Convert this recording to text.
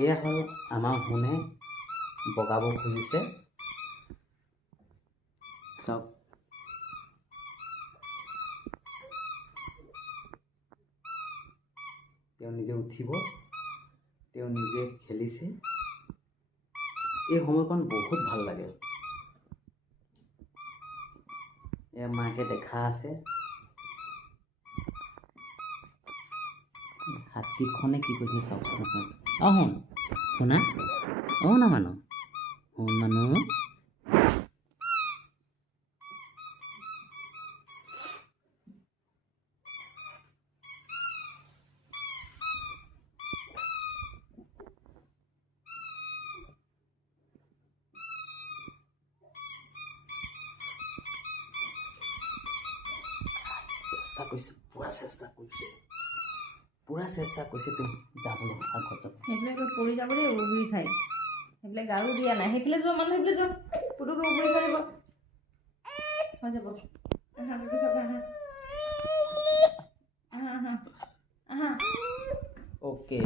এয়া হ'ল আমাৰ শুনে বগাব খুজিছে। চাওক, তেওঁ নিজে উঠিব, তেওঁ নিজে খেলিছে। এই সময়কণ বহুত ভাল লাগে। এয়া মাকে দেখা আছে, হাতীখনে কি কৈছে চাওকচোন আপোনালোকে। শুন শুনা, না মানুহ, শুন মানুহ। পুৰা চেষ্টা কৰিছে তুমি যাবলৈ, আগত যাব। সেইফালে পৰি যাব দেই, উগুৰি খাই। সেইফালে গাৰো দিয়া নাই, সেইফালে যোৱা মানুহ, সেইফালে যোৱা, পুটুকৈ উগুৰি খাই যাব, হৈ যাব। আহা। অ'কে।